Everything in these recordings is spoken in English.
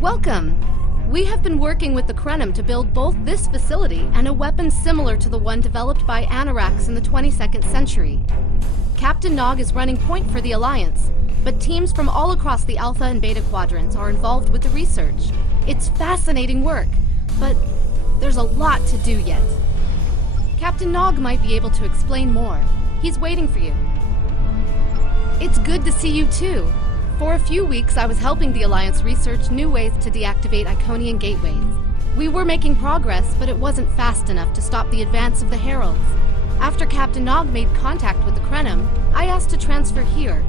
Welcome! We have been working with the Krenim to build both this facility and a weapon similar to the one developed by Anoraks in the 22nd century. Captain Nog is running point for the Alliance, but teams from all across the Alpha and Beta quadrants are involved with the research. It's fascinating work, but there's a lot to do yet. Captain Nog might be able to explain more. He's waiting for you. It's good to see you too. For a few weeks, I was helping the Alliance research new ways to deactivate Iconian gateways. We were making progress, but it wasn't fast enough to stop the advance of the Heralds. After Captain Nog made contact with the Krenim, I asked to transfer here.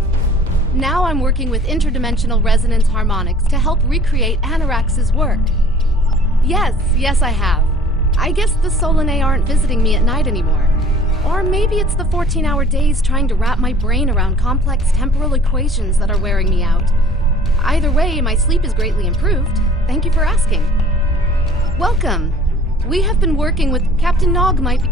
Now I'm working with interdimensional resonance harmonics to help recreate Anoraks' work. Yes, I have. I guess the Solanae aren't visiting me at night anymore. Or maybe it's the 14-hour days trying to wrap my brain around complex temporal equations that are wearing me out. Either way, my sleep is greatly improved. Thank you for asking. Welcome! We have been working with Captain Nog might be...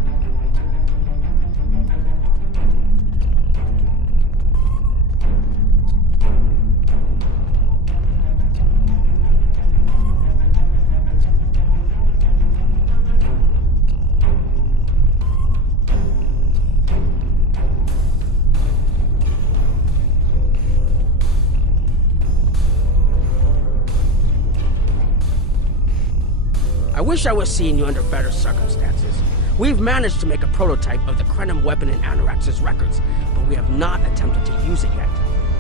I wish I was seeing you under better circumstances. We've managed to make a prototype of the Krenim weapon in Anoraks' records, but we have not attempted to use it yet.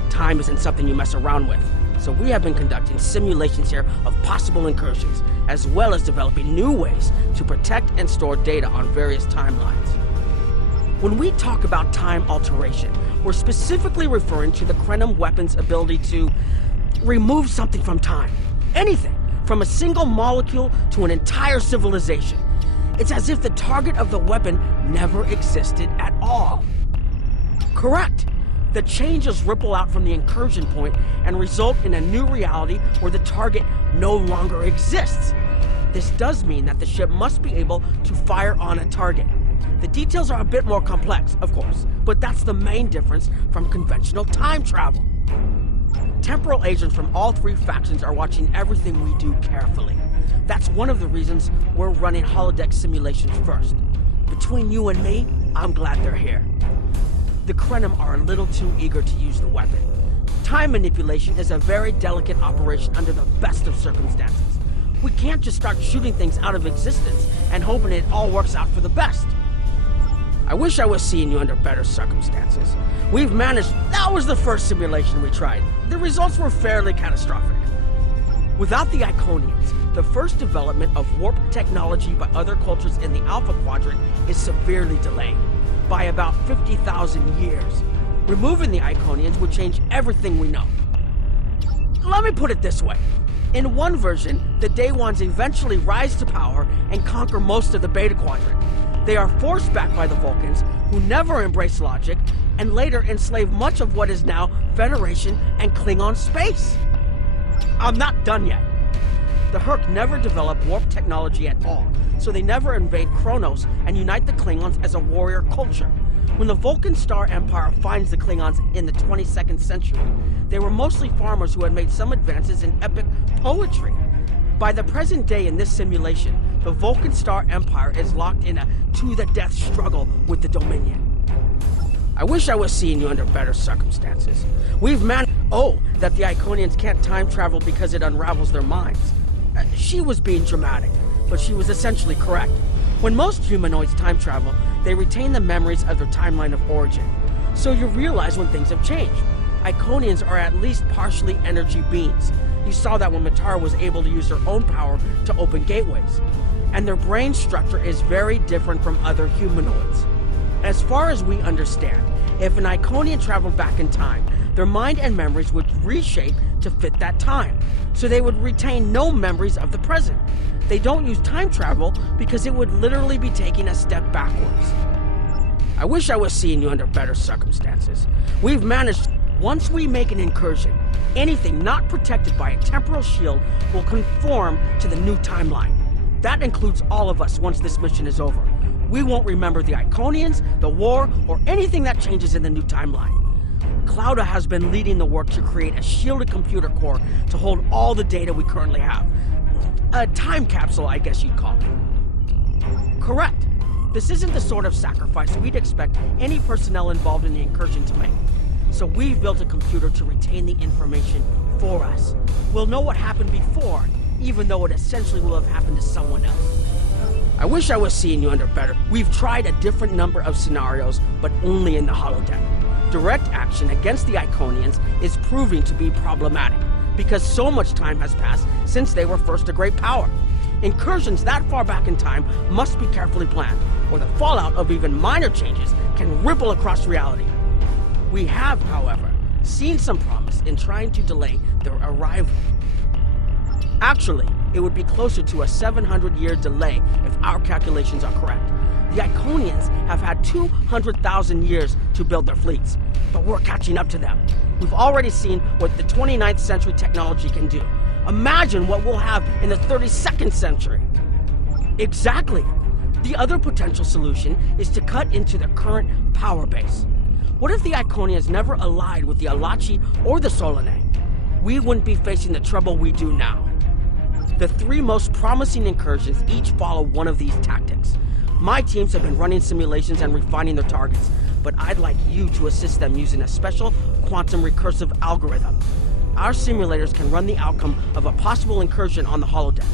Time isn't something you mess around with, so we have been conducting simulations here of possible incursions, as well as developing new ways to protect and store data on various timelines. When we talk about time alteration, we're specifically referring to the Krenim weapon's ability to remove something from time. Anything. From a single molecule to an entire civilization. It's as if the target of the weapon never existed at all. Correct. The changes ripple out from the incursion point and result in a new reality where the target no longer exists. This does mean that the ship must be able to fire on a target. The details are a bit more complex, of course, but that's the main difference from conventional time travel. Temporal agents from all three factions are watching everything we do carefully. That's one of the reasons we're running holodeck simulations first. Between you and me, I'm glad they're here. The Krenim are a little too eager to use the weapon. Time manipulation is a very delicate operation under the best of circumstances. We can't just start shooting things out of existence and hoping it all works out for the best. I wish I was seeing you under better circumstances. We've managed... That was the first simulation we tried. The results were fairly catastrophic. Without the Iconians, the first development of warp technology by other cultures in the Alpha Quadrant is severely delayed, by about 50,000 years. Removing the Iconians would change everything we know. Let me put it this way. In one version, the Day Ones eventually rise to power and conquer most of the Beta Quadrant. They are forced back by the Vulcans, who never embrace logic, and later enslave much of what is now Federation and Klingon space. I'm not done yet. The Herc never developed warp technology at all, so they never invade Kronos and unite the Klingons as a warrior culture. When the Vulcan Star Empire finds the Klingons in the 22nd century, they were mostly farmers who had made some advances in epic poetry. By the present day in this simulation, the Vulcan Star Empire is locked in a to-the-death struggle with the Dominion. I wish I was seeing you under better circumstances. We've managed... Oh, that the Iconians can't time travel because it unravels their minds. She was being dramatic, but she was essentially correct. When most humanoids time travel, they retain the memories of their timeline of origin. So you realize when things have changed. Iconians are at least partially energy beings. You saw that when Matara was able to use her own power to open gateways. And their brain structure is very different from other humanoids. As far as we understand, if an Iconian traveled back in time, their mind and memories would reshape to fit that time, so they would retain no memories of the present. They don't use time travel because it would literally be taking a step backwards. I wish I was seeing you under better circumstances. We've managed... Once we make an incursion, anything not protected by a temporal shield will conform to the new timeline. That includes all of us once this mission is over. We won't remember the Iconians, the war, or anything that changes in the new timeline. Clouda has been leading the work to create a shielded computer core to hold all the data we currently have. A time capsule, I guess you'd call it. Correct. This isn't the sort of sacrifice we'd expect any personnel involved in the incursion to make. So we've built a computer to retain the information for us. We'll know what happened before, even though it essentially will have happened to someone else. I wish I was seeing you under better. We've tried a different number of scenarios, but only in the holodeck. Direct action against the Iconians is proving to be problematic, because so much time has passed since they were first a great power. Incursions that far back in time must be carefully planned, or the fallout of even minor changes can ripple across reality. We have, however, seen some promise in trying to delay their arrival. Actually, it would be closer to a 700-year delay if our calculations are correct. The Iconians have had 200,000 years to build their fleets, but we're catching up to them. We've already seen what the 29th century technology can do. Imagine what we'll have in the 32nd century. Exactly. The other potential solution is to cut into their current power base. What if the Iconians never allied with the Alachi or the Solanae? We wouldn't be facing the trouble we do now. The three most promising incursions each follow one of these tactics. My teams have been running simulations and refining their targets, but I'd like you to assist them using a special quantum recursive algorithm. Our simulators can run the outcome of a possible incursion on the holodeck.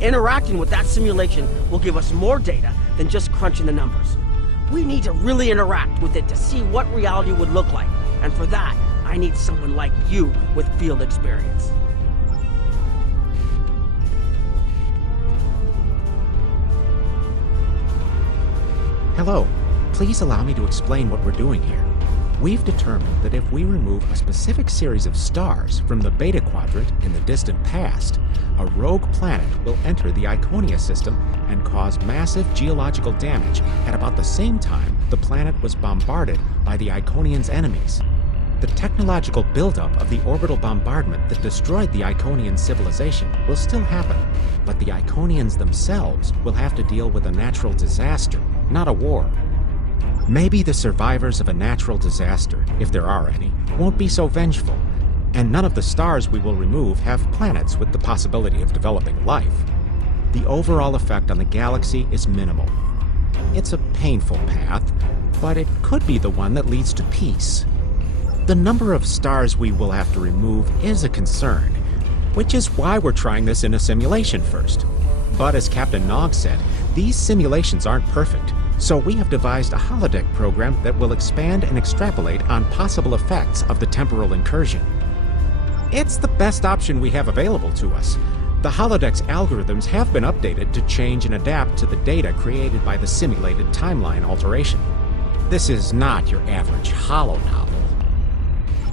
Interacting with that simulation will give us more data than just crunching the numbers. We need to really interact with it to see what reality would look like, and for that, I need someone like you with field experience. Hello. Please allow me to explain what we're doing here. We've determined that if we remove a specific series of stars from the Beta Quadrant in the distant past, a rogue planet will enter the Iconia system and cause massive geological damage at about the same time the planet was bombarded by the Iconians' enemies. The technological buildup of the orbital bombardment that destroyed the Iconian civilization will still happen, but the Iconians themselves will have to deal with a natural disaster, not a war. Maybe the survivors of a natural disaster, if there are any, won't be so vengeful, and none of the stars we will remove have planets with the possibility of developing life. The overall effect on the galaxy is minimal. It's a painful path, but it could be the one that leads to peace. The number of stars we will have to remove is a concern, which is why we're trying this in a simulation first. But as Captain Nog said, these simulations aren't perfect, so we have devised a holodeck program that will expand and extrapolate on possible effects of the temporal incursion. It's the best option we have available to us. The holodeck's algorithms have been updated to change and adapt to the data created by the simulated timeline alteration. This is not your average holo novel.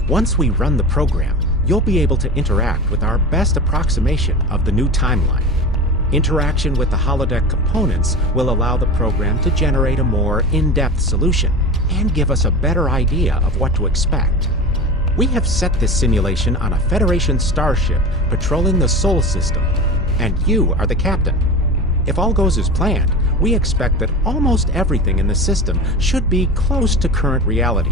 Once we run the program, you'll be able to interact with our best approximation of the new timeline. Interaction with the holodeck components will allow the program to generate a more in-depth solution and give us a better idea of what to expect. We have set this simulation on a Federation starship patrolling the Sol system, and you are the captain. If all goes as planned, we expect that almost everything in the system should be close to current reality.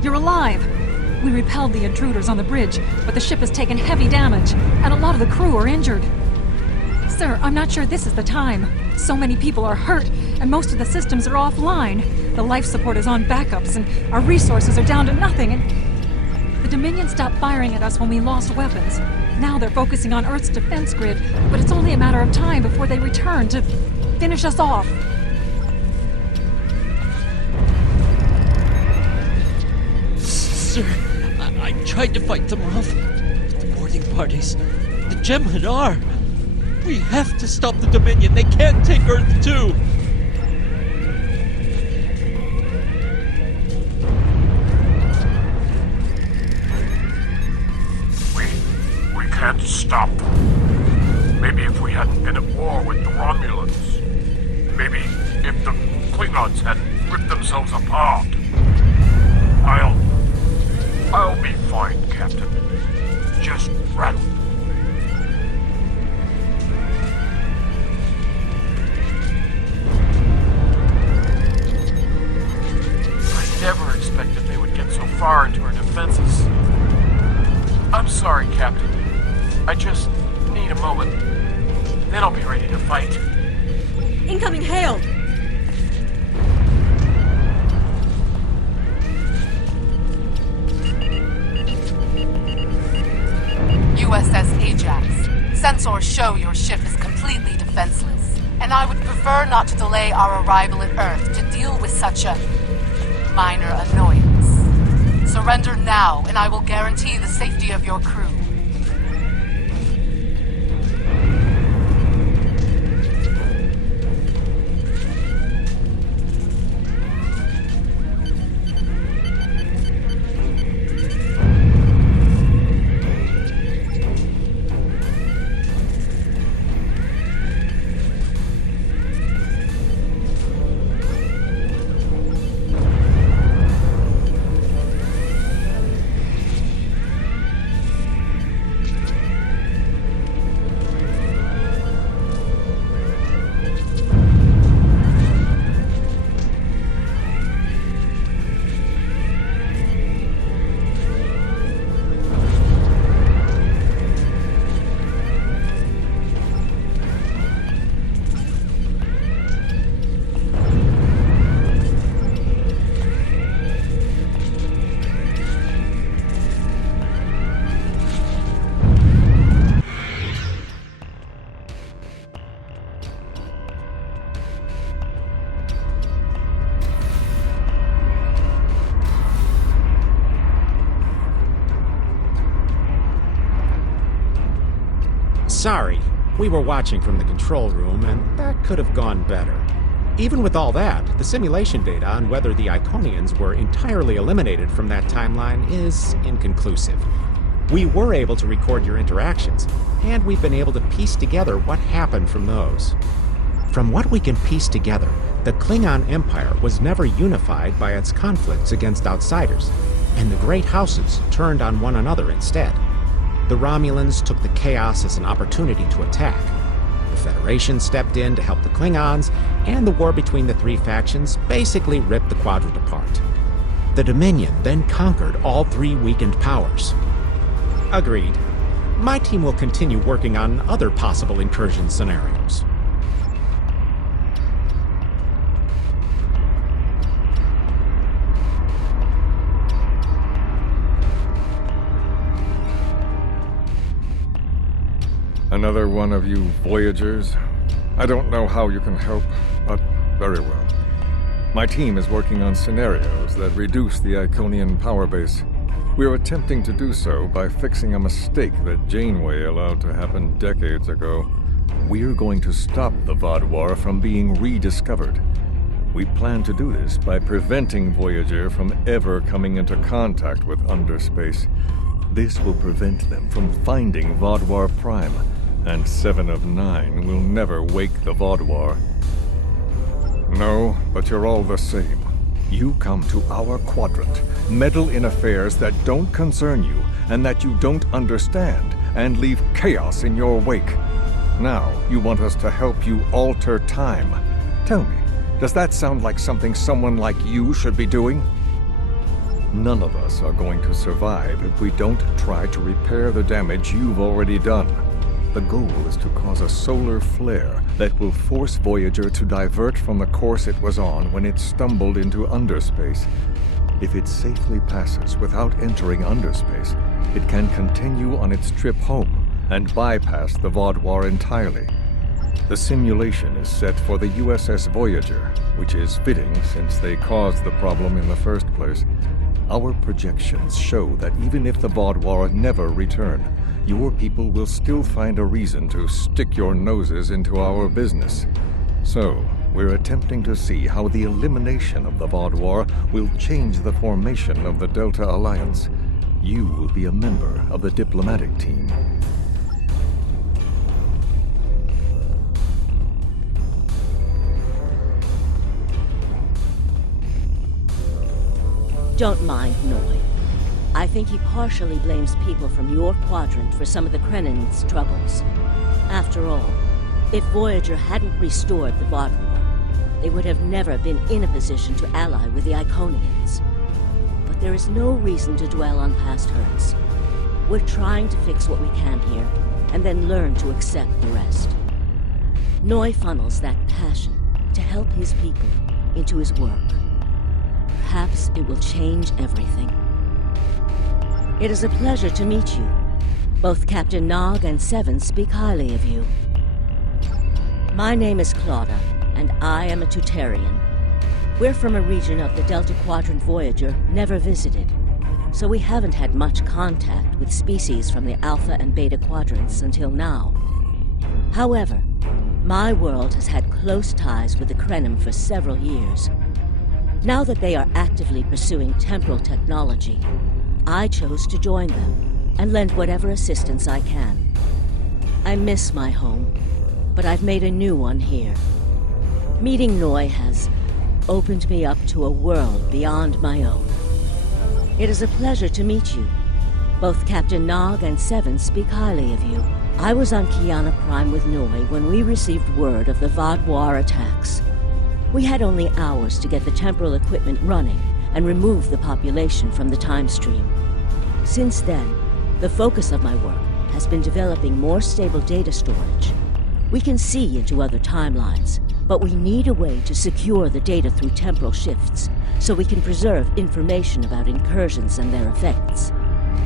You're alive! We repelled the intruders on the bridge, but the ship has taken heavy damage, and a lot of the crew are injured. Sir, I'm not sure this is the time. So many people are hurt, and most of the systems are offline. The life support is on backups, and our resources are down to nothing, and... The Dominion stopped firing at us when we lost weapons. Now they're focusing on Earth's defense grid, but it's only a matter of time before they return to finish us off. Sir, tried to fight them off. The boarding parties, the Gem Hadar. We have to stop the Dominion. They can't take Earth too. We can't stop them. Maybe if we hadn't been at war with the Romulans. Maybe if the Klingons hadn't ripped themselves apart. I'll be fine, Captain. Just rattle. I never expected they would get so far into our defenses. I'm sorry, Captain. I just need a moment. Then I'll be ready to fight. Incoming hail! USS Ajax. Sensors show your ship is completely defenseless, and I would prefer not to delay our arrival at Earth to deal with such a minor annoyance. Surrender now, and I will guarantee the safety of your crew. Sorry, we were watching from the control room, and that could have gone better. Even with all that, the simulation data on whether the Iconians were entirely eliminated from that timeline is inconclusive. We were able to record your interactions, and we've been able to piece together what happened from those. From what we can piece together, the Klingon Empire was never unified by its conflicts against outsiders, and the Great Houses turned on one another instead. The Romulans took the chaos as an opportunity to attack. The Federation stepped in to help the Klingons, and the war between the three factions basically ripped the Quadrant apart. The Dominion then conquered all three weakened powers. Agreed. My team will continue working on other possible incursion scenarios. Another one of you Voyagers? I don't know how you can help, but very well. My team is working on scenarios that reduce the Iconian power base. We're attempting to do so by fixing a mistake that Janeway allowed to happen decades ago. We're going to stop the Vaadwaur from being rediscovered. We plan to do this by preventing Voyager from ever coming into contact with underspace. This will prevent them from finding Vaadwaur Prime, and 7 of 9 will never wake the Vaadwaur. No, but you're all the same. You come to our quadrant, meddle in affairs that don't concern you and that you don't understand, and leave chaos in your wake. Now, you want us to help you alter time. Tell me, does that sound like something someone like you should be doing? None of us are going to survive if we don't try to repair the damage you've already done. The goal is to cause a solar flare that will force Voyager to divert from the course it was on when it stumbled into underspace. If it safely passes without entering underspace, it can continue on its trip home and bypass the Vaadwaur entirely. The simulation is set for the USS Voyager, which is fitting since they caused the problem in the first place. Our projections show that even if the Vaadwaur never return, your people will still find a reason to stick your noses into our business. So, we're attempting to see how the elimination of the Vaadwaur will change the formation of the Delta Alliance. You will be a member of the diplomatic team. Don't mind Noy. I think he partially blames people from your quadrant for some of the Krennin's troubles. After all, if Voyager hadn't restored the Vaadwaur, they would have never been in a position to ally with the Iconians. But there is no reason to dwell on past hurts. We're trying to fix what we can here, and then learn to accept the rest. Noy funnels that passion to help his people into his work. Perhaps it will change everything. It is a pleasure to meet you. Both Captain Nog and Seven speak highly of you. My name is Claudia, and I am a Tutarian. We're from a region of the Delta Quadrant Voyager never visited, so we haven't had much contact with species from the Alpha and Beta Quadrants until now. However, my world has had close ties with the Krenim for several years. Now that they are actively pursuing temporal technology, I chose to join them and lend whatever assistance I can. I miss my home, but I've made a new one here. Meeting Noy has opened me up to a world beyond my own. It is a pleasure to meet you. Both Captain Nog and Seven speak highly of you. I was on Kiana Prime with Noy when we received word of the Vaadwaur attacks. We had only hours to get the temporal equipment running and remove the population from the time stream. Since then, the focus of my work has been developing more stable data storage. We can see into other timelines, but we need a way to secure the data through temporal shifts, so we can preserve information about incursions and their effects.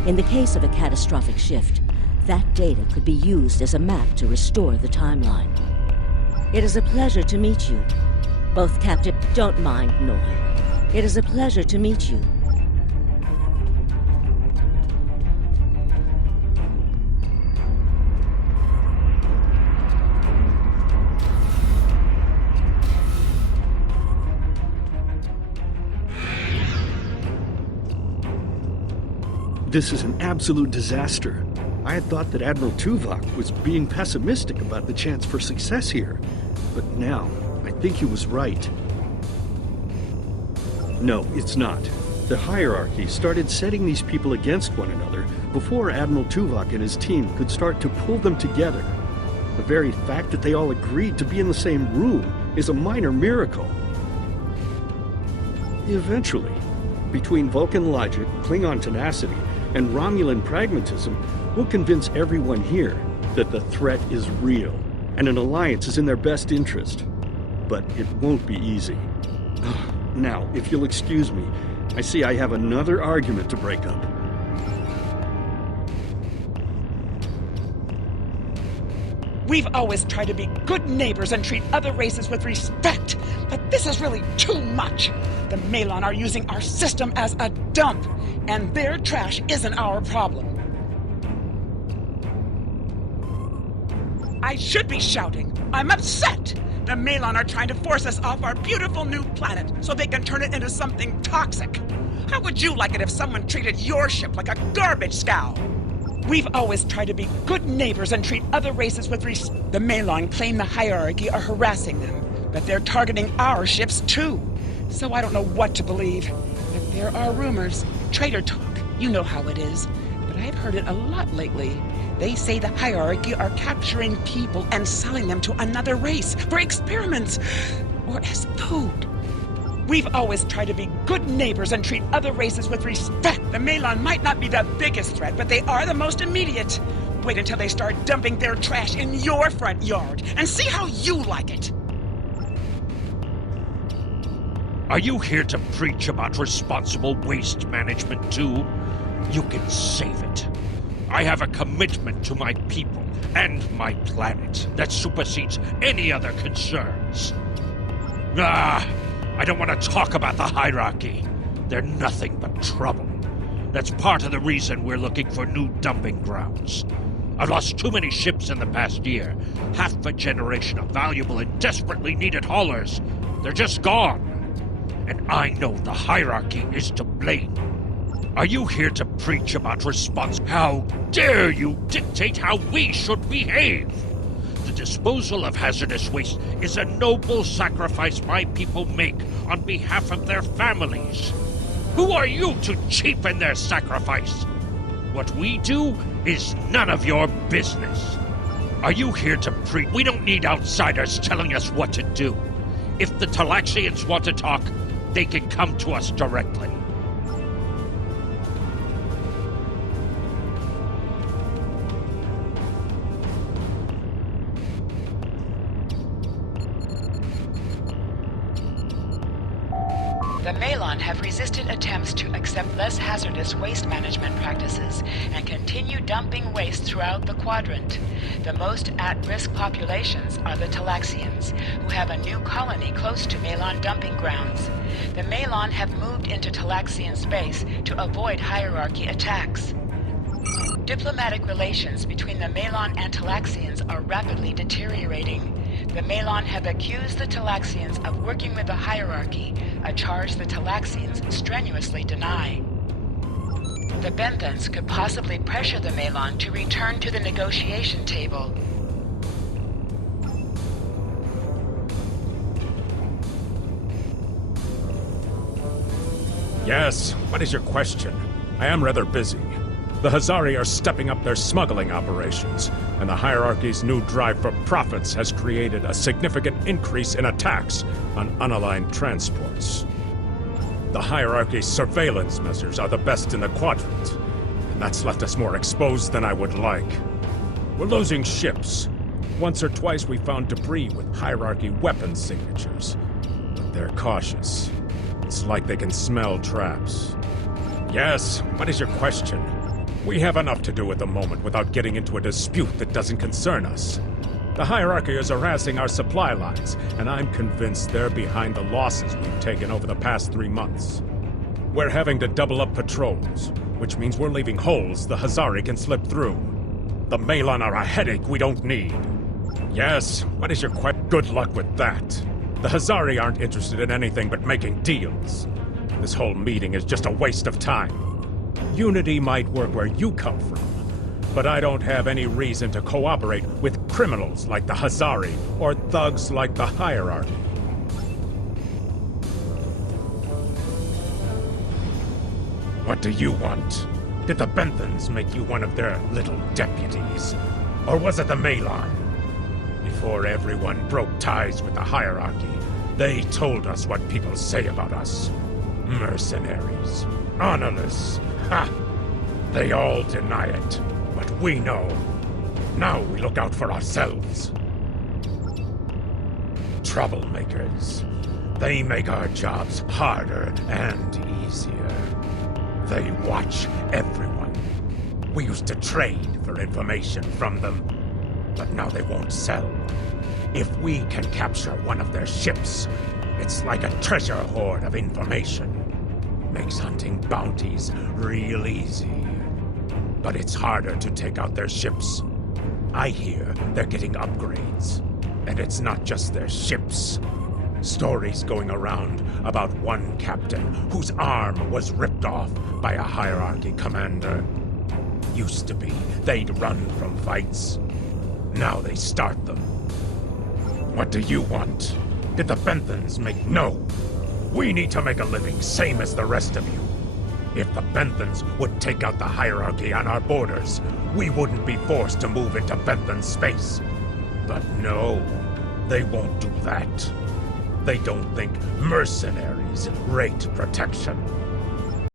In the case of a catastrophic shift, that data could be used as a map to restore the timeline. It is a pleasure to meet you. Both Captain... Don't mind Noy. It is a pleasure to meet you. This is an absolute disaster. I had thought that Admiral Tuvok was being pessimistic about the chance for success here. But now, I think he was right. No, it's not. The hierarchy started setting these people against one another before Admiral Tuvok and his team could start to pull them together. The very fact that they all agreed to be in the same room is a minor miracle. Eventually, between Vulcan logic, Klingon tenacity, and Romulan pragmatism, we'll convince everyone here that the threat is real, and an alliance is in their best interest. But it won't be easy. Now, if you'll excuse me, I see I have another argument to break up. We've always tried to be good neighbors and treat other races with respect, but this is really too much. The Malon are using our system as a dump, and their trash isn't our problem. I should be shouting. I'm upset. The Malon are trying to force us off our beautiful new planet so they can turn it into something toxic. How would you like it if someone treated your ship like a garbage scow? We've always tried to be good neighbors and treat other races with respect. The Malon claim the hierarchy are harassing them, but they're targeting our ships too. So I don't know what to believe. But there are rumors, traitor talk, you know how it is. But I've heard it a lot lately. They say the hierarchy are capturing people and selling them to another race for experiments or as food. We've always tried to be good neighbors and treat other races with respect. The Malon might not be the biggest threat, but they are the most immediate. Wait until they start dumping their trash in your front yard and see how you like it. Are you here to preach about responsible waste management too? You can save it. I have a commitment to my people and my planet that supersedes any other concerns. I don't want to talk about the hierarchy. They're nothing but trouble. That's part of the reason we're looking for new dumping grounds. I've lost too many ships in the past year. Half a generation of valuable and desperately needed haulers. They're just gone. And I know the hierarchy is to blame. Are you here to preach about response? How dare you dictate how we should behave? The disposal of hazardous waste is a noble sacrifice my people make on behalf of their families. Who are you to cheapen their sacrifice? What we do is none of your business. Are you here to preach? We don't need outsiders telling us what to do. If the Talaxians want to talk, they can come to us directly. The Malon have resisted attempts to accept less hazardous waste management practices and continue dumping waste throughout the quadrant. The most at-risk populations are the Talaxians, who have a new colony close to Malon dumping grounds. The Malon have moved into Talaxian space to avoid hierarchy attacks. Diplomatic relations between the Malon and Talaxians are rapidly deteriorating. The Malon have accused the Talaxians of working with the hierarchy, a charge the Talaxians strenuously deny. The Benthans could possibly pressure the Malon to return to the negotiation table. Yes, what is your question? I am rather busy. The Hazari are stepping up their smuggling operations, and the hierarchy's new drive for profits has created a significant increase in attacks on unaligned transports. The hierarchy's surveillance measures are the best in the quadrant, and that's left us more exposed than I would like. We're losing ships. Once or twice we found debris with hierarchy weapon signatures, but they're cautious. It's like they can smell traps. Yes, what is your question? We have enough to do at the moment without getting into a dispute that doesn't concern us. The hierarchy is harassing our supply lines, and I'm convinced they're behind the losses we've taken over the past 3 months. We're having to double up patrols, which means we're leaving holes the Hazari can slip through. The Malon are a headache we don't need. Yes, what is your question? Good luck with that. The Hazari aren't interested in anything but making deals. This whole meeting is just a waste of time. Unity might work where you come from, but I don't have any reason to cooperate with criminals like the Hazari or thugs like the hierarchy. What do you want? Did the Benthans make you one of their little deputies? Or was it the Malon? Before everyone broke ties with the hierarchy, they told us what people say about us. Mercenaries. Honorless. Ha! They all deny it, but we know. Now we look out for ourselves. Troublemakers. They make our jobs harder and easier. They watch everyone. We used to trade for information from them, but now they won't sell. If we can capture one of their ships, it's like a treasure hoard of information. Makes hunting bounties real easy. But it's harder to take out their ships. I hear they're getting upgrades. And it's not just their ships. Stories going around about one captain whose arm was ripped off by a hierarchy commander. Used to be they'd run from fights. Now they start them. What do you want? Did the Benthans make... No! We need to make a living, same as the rest of you. If the Benthans would take out the hierarchy on our borders, we wouldn't be forced to move into Benthan space. But no, they won't do that. They don't think mercenaries rate protection.